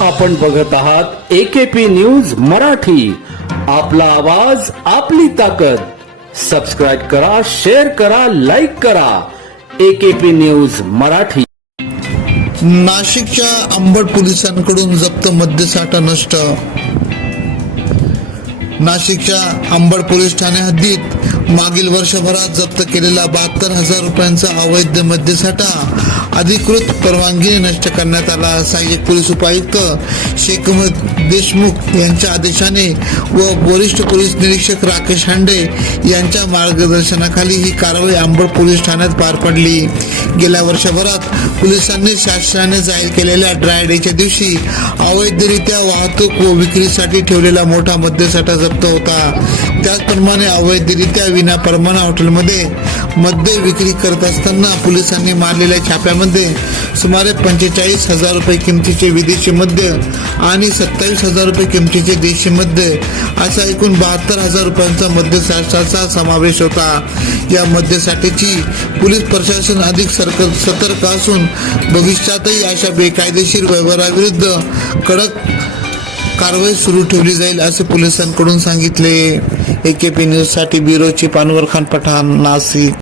आपण बघत आहात एकेपी न्यूज मराठी. आपला आवाज आपली ताकद. सबस्क्राईब करा शेअर करा लाईक करा. AKP news Marathi. नाशिकच्या अंबड पोलिसांकडून जप्त मद्यसाठा नष्ट. नाशिकच्या अंबड पोलीस ठाणे हद्दीत मागील वर्षभरात जप्त केलेला बहात्तर हजार रुपयांचा अवैध मद्यसाठा अधिकृत परवानगीने नष्ट करण्यात आला सहाय्यक पोलीस उपायुक्त शेख देशमुख यांच्या आदेशाने व वरिष्ठ पोलीस निरीक्षक राकेश हांडे यांच्या मार्गदर्शनाखाली ही कारवाई आंबड पोलीस ठाण्यात पार पडली. गेल्या वर्षभरात पोलिसांनी शासनाने जाहीर केलेल्या ड्राय डेच्या दिवशी अवैधरित्या वाहतूक व विक्रीसाठी ठेवलेला मोठा मद्यसाठा जप्त होता. त्याचप्रमाणे अवैधरित्या विना परवाना हॉटेलमध्ये मद्य विक्री करत असताना पोलिसांनी मारलेल्या छाप्यामध्ये सुमारे पंचेचाळीस हजार रुपये किमतीचे विदेशी मद्य आणि सत्तावीस हजार रुपये किमतीचे देशी मद्य असा एकूण बहात्तर हजार रुपयांचा मद्यसाठाचा समावेश होता. या मद्यसाठीची पोलीस प्रशासन अधिक सरक सतर्क असून भविष्यातही अशा बेकायदेशीर व्यवहाराविरुद्ध कडक कारवाई सुरू ठेवली जाईल असे पोलिसांकडून सांगितले. ए के पी न्यूजसाठी ब्युरोची पानवर खान पठाण नाशिक.